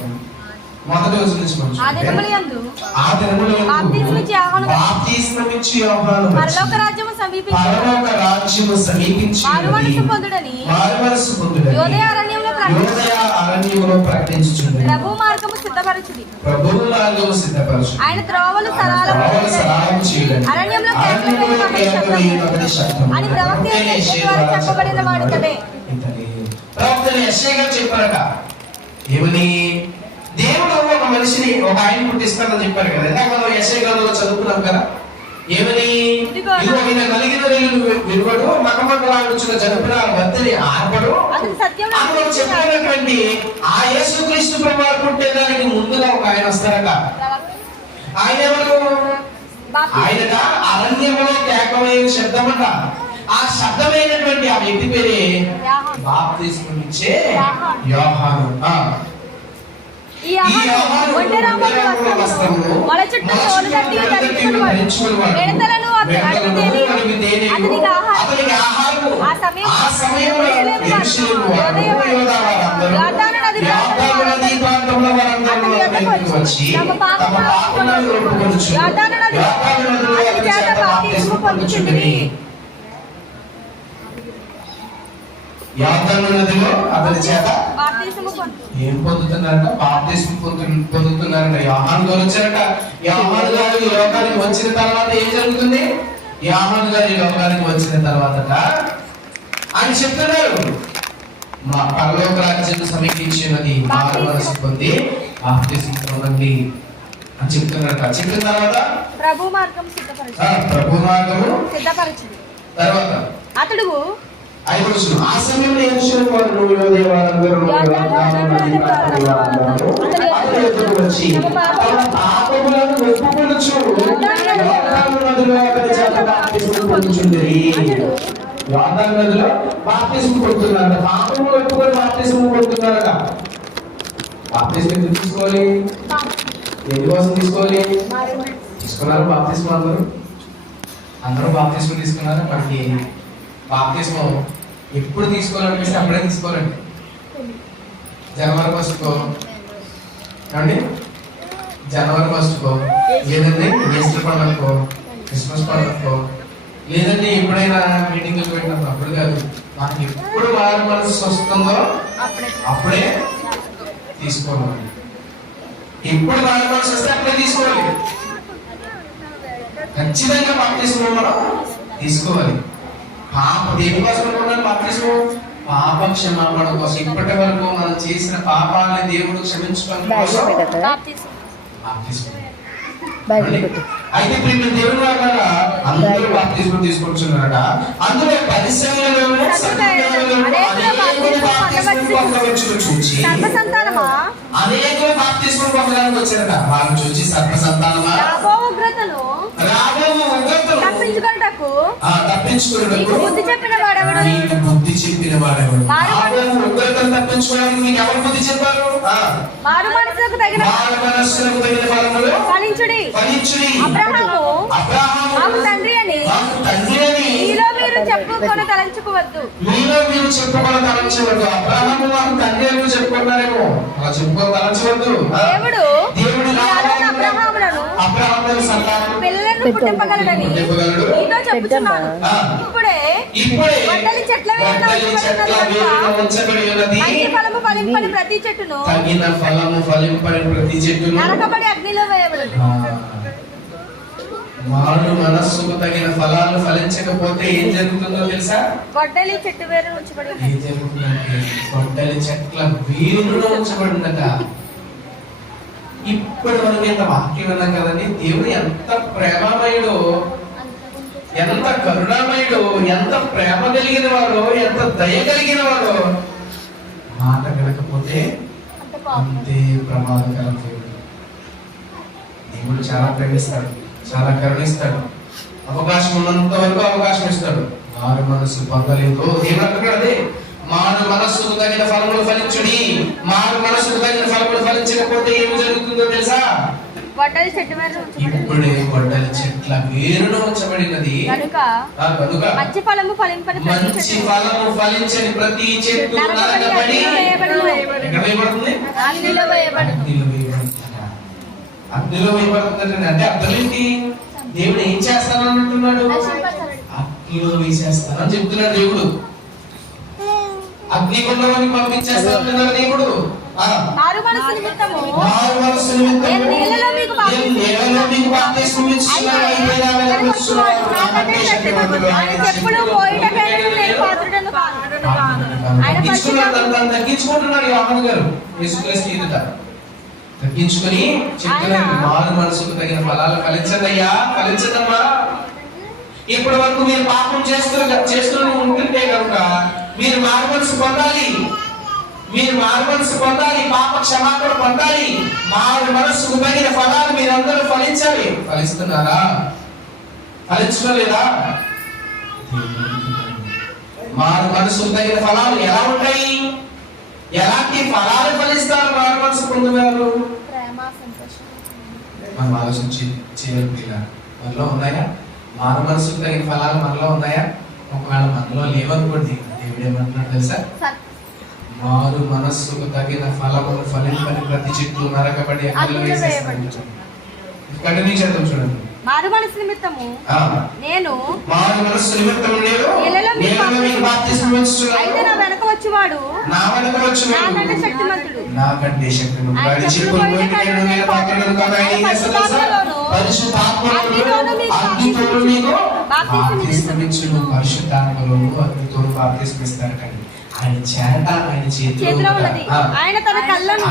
మొదటి వచనం నుంచి మనం ఆ చూస్తే, దినములందు ఆ దినములందు బాప్తిస్మమిచ్చి యోహాను బాప్తిస్మమిచ్చి యోహాను వచ్చి పరలోక రాజ్యము సమీపించి పరలోక రాజ్యము సమీపించి మారు మనసు పొందుడని మారుమనస్సు పొందుడని యోదయ అరణ్యంలో ప్రకటించి యోదయ అరణ్యములో ప్రకటించుచున్నది. ప్రభు మార్గము సిద్ధపరచుడి, ప్రభువు మార్గము సిద్ధపరచు, ఆయన త్రోవలు సరళము త్రోవలు సరళము చేయుడని, అరణ్యంలో అరణ్యములో కేకలు వేయునొకటి శబ్దము. అని ప్రవక్త యెషయా ద్వారా చెప్పబడిన వాడు ఇతడే. ప్రవక్త యెషయా గారు చెప్పారట, ఏమని? దేవుడు ఒక మనిషిని, ఒక ఆయన పుట్టిస్తానని చెప్పారు కదా. ఇందాక మనం యెషయా గ్రంథంలో చదువుకున్నాం కదా. ఏమని? ఇదిగో ఈయన కలిగిన విలువడు మకమకలాడుచున్న జనపడ బద్దెని ఆర్పడు. అతడు సత్యంలో అందులో చెప్పినటువంటి ఆ యేసుక్రీస్తు ప్రభువు పుట్టేదానికి ముందుగా ఒక ఆయన వస్తారట. ఆయన ఎవరు? ఆయన అరణ్యంలో కేకమైన శబ్దమట. ఆ శబ్దమైనటువంటి ఆ వ్యక్తి పేరే బాప్తిస్మమిచ్చే యోహాను. ఈ యోహాను ఒంటెరామముల వస్త్రమును మొల చుట్టూ తోలు తట్టియు ధరించుకొనువాడు. మిడతలను అతనికి ఆహారము. ఆ సమయములో యెరూషలేము వారు యోర్దాను నది ప్రాంతముల వారందరూ అతని యొద్దకు వచ్చి తమ పాపములను ఒప్పుకొనుచు యోర్దాను నదిలో అతని చేత బాప్తిస్మము పొందుచుండిరి. యోర్దాను నదిలో అతని చేత బాప్తిస్మము పొందు ఏం పొందుతున్నారట? బాప్తిస్మం పొందుతున్నారట. యోహాను గారు వచ్చారట. యోహాను గారు ఈ లోకానికి వచ్చిన తర్వాత ఏం జరుగుతుంది? యోహాను గారు ఈ లోకానికి వచ్చిన తర్వాత ఆయన చెప్తున్నారు, మా పరలోక రాజ్యం సమీపించినది, మారు మనసు పొంది బాప్తిస్మం పొందండి అని చెప్తున్నారట. చెప్పిన తర్వాత ప్రభు మార్గం సిద్ధపరచు ప్రభు మార్గము సిద్ధపరచుడి. తర్వాత అతడు 5వ వచనం, ఆ సమయంలో యెరూషలేము వారు యూదయ వారందరూ అతని యొద్దకు వచ్చి తమ పాపములను ఒప్పుకొనుచు యోర్దాను నదిలో అతని చేత బాప్తిస్మం పొందుచుండిరి. యోర్దాను నదిలో బాప్తిస్మం పొందుతున్నారట. పాపములు ఒప్పుకొని బాప్తిస్మం పొందుతున్నారట. బాప్తిస్మం ఎందుకు తీసుకోవాలి? ఎందుకోసం తీసుకోవాలి? తీసుకున్నారు బాప్తిస్మం. అందరూ బాప్తిస్మం తీసుకున్నారు. మనకి బాప్తిస్మం ఎప్పుడు తీసుకోవాలనిపిస్తే అప్పుడే తీసుకోవాలండి. జనవరి 1కో ఏమండి, జనవరి 1కో, లేదండి ఈస్టర్ పండుగకో, క్రిస్మస్ పండుగకో, లేదంటే ఎప్పుడైనా మీటింగ్లకు పెట్టినప్పుడు అప్పుడు కాదు. మనకి ఎప్పుడు వారి మనసు వస్తుందో అప్పుడే తీసుకోవాలి. ఎప్పుడు వారి మనసు వస్తే అప్పుడే తీసుకోవాలి. ఖచ్చితంగా బాప్తిస్మం మనం తీసుకోవాలి. దేనికోసం అనుకున్నాను బాప్తిస్మం? పాప క్షమాపణ కోసం. ఇప్పటి వరకు మనం చేసిన పాపాలని దేవుడు క్షమించడం కోసం బాప్తిస్మం. అయితే ఇప్పుడు దేవుని వల్ల అందరూ బాప్తిస్మం తీసుకుంటున్నారట. అందులో పరిశ్రమలోనూ చూచి అనేకులు బాప్తిస్మం పొందడానికి వచ్చారట. వాళ్ళు చూసి సర్ప సంతానమా, రాబో ఉగ్రతను తప్పించుకున్నటకు బుద్ధి చెప్పిన వాడెవడు? బుద్ధి చెప్పిన వాడెవడు? ఉగ్రతను తప్పించుకోవడానికి మీకు ఎవరు బుద్ధి చెప్పారు? మారు మనస్సులకు తగిన ఫలములు ఫలించుడి. అబ్రహాము మాకు తండ్రి అని మీలో మీరు చెప్పుకొని తలంచుకోవద్దు. అబ్రహాము మాకు తండ్రి అని చెప్పుకున్నారేమో, అలా చెప్పుకొని తలంచవద్దు. దేవుడు అబ్రహాములను పిల్లలను పుట్టింపగలడని నీతో చెప్పుచున్నాను. ఇప్పుడే వడ్డలి చెట్ల ఫలము ఫలింపని ప్రతి చెట్టును నరకబడి అగ్నిలో వేయబడదు. మారు మనస్సుకు తగిన ఫలాలు ఫలించకపోతే ఏం జరుగుతుందో తెలుసా? గొడ్డలి చెట్టు వేరు ఉంచబడి ఏం జరుగుతుందంటే గొడ్డలి చెట్ల వేరులో ఉంచబడిందట. ఇప్పటి వరకు ఎంత వాక్యం విన్నాం కదండి. దేవుడు ఎంత ప్రేమమయుడు, ఎంత కరుణామయుడు, ఎంత ప్రేమ కలిగిన వాడు, ఎంత దయ కలిగిన వాడు. మాట వినకపోతే అంతే ప్రమాదకరం. దేవుడు చాలా ప్రేమిస్తాడు, చాలా కరుణిస్తాడు. అవకాశం ఉన్నంత వరకు అవకాశం ఇస్తాడు. మారు మనసు పొందలేదు దేవుడు అంటున్నాడు. అదే మారు మనస్సుకు తగిన ఫలములు ఫలించుడి. మారు మనస్సుకు తగిన ఫలములు ఫలించకపోతే ఏమి జరుగుతుందో తెలుసా? వడ్డలి చెట్టు మీద ఉంచబడినది. ఇప్పుడే గొడ్డల చెట్ల వేరున ఉంచబడినది కనుక కనుక మంచి ఫలము ఫలింపని ప్రతి మంచి చెట్టు ఫలము ఫలించని ప్రతి చెట్టు నరకబడి ఎక్కడ వేయబడుతుంది? అగ్నిలో వేయబడును. అగ్నిలో వేయబడుతుందట. అగ్నిలో వేయబడుతుందంటే అంటే అర్థం ఏంటి? దేవుడు ఏం చేస్తానని అంటున్నాడు? అగ్నిలో వేసేస్తానని చెప్తున్నాడు దేవుడు. అగ్నిగుండంలోకి పంపించేస్తానంటున్నాడు దేవుడు. మారు మనసు నిమిత్తము మారు మనసు నిమిత్తము నేను నీళ్ళలో మీకు నీళ్ళలో మీకు బాప్తిస్మం ఇస్తున్నాను. అయితే నా వెనక వచ్చువాడు నాకంటే శక్తిమంతుడు. ఆయన చెప్పులు పోయిటకైనను నేను పాత్రుడను కాను. ఆయన తగ్గించుకున్నాడు, తను తగ్గించుకుంటున్నాడు యోహాను గారు యేసుక్రీస్తు ఎదుట. తగ్గించుకొని చెప్తున్నాడు, మారు మనసుకు తగిన ఫలాలు ఫలించండి అయ్యా, ఫలించదమ్మా. ఇప్పటి వరకు మీరు పాపం చేస్తూ ఉంటుంటే కనుక మీరు మారు మనసు పొందాలి. మీరు మారు మనసు పొందాలి, పాప క్షమాపణ పొందాలి. మారు మనసుకు తగిన ఫలాలు మీరందరూ ఫలించాలి. ఫలిస్తున్నారా? ఫలించడం లేదా? మారు మనసుకు తగిన ఫలాలు ఎలా ఉంటాయి? ఎలాంటి ఫలాలు ఫలిస్తారు మారు మనసు పొందుతారు? ప్రేమ సంతోషం. మనం ఆలోచించి చేయాలి. మనలో ఉన్నాయా మారు మనసుకు తగిన ఫలాలు? మనలో ఉన్నాయా? ఒకవేళ మనలో లేవనుకోండి, దేవుడు ఏమంటున్నాడు తెలుసా? మారు మనస్సుకు తగిన ఫలమును ఫలింపని ప్రతి చెట్టు నరకబడి అగ్నిలో వేసేస్తాడు. కంటిన్యూ చేద్దాం చూడండి. మారు మనసు నిమిత్తము నేను మారు మనస్సు నిమిత్తము నీళ్ళలో మీకు బాప్తిస్మం ఇస్తున్నాను. అయితే నా వెనక వచ్చేవాడు నా వెనక వచ్చేవాడు నాకంటే శక్తిమంతుడు. నాకంటే శక్తిమంతుడు. ఆయన చెప్పులు పోయినకైనా నేను పాత్రను కాదు. ఆయన ఏం చేస్తాడు తెలుసా? పరిశుద్ధాత్మలోను అగ్నితోను మీకు బాప్తిస్మం ఇచ్చును. పరిశుద్ధాత్మలోను అగ్నితోను బాప్తిస్మం ఇస్తాడు. కానీ ఆయన చేత ఆయన చేతిలో ఉన్నది. ఆయన తన కళ్ళను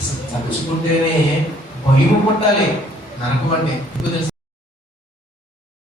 అసలు తలుచుకుంటేనే భయం పుట్టాలి. నరకం అంటే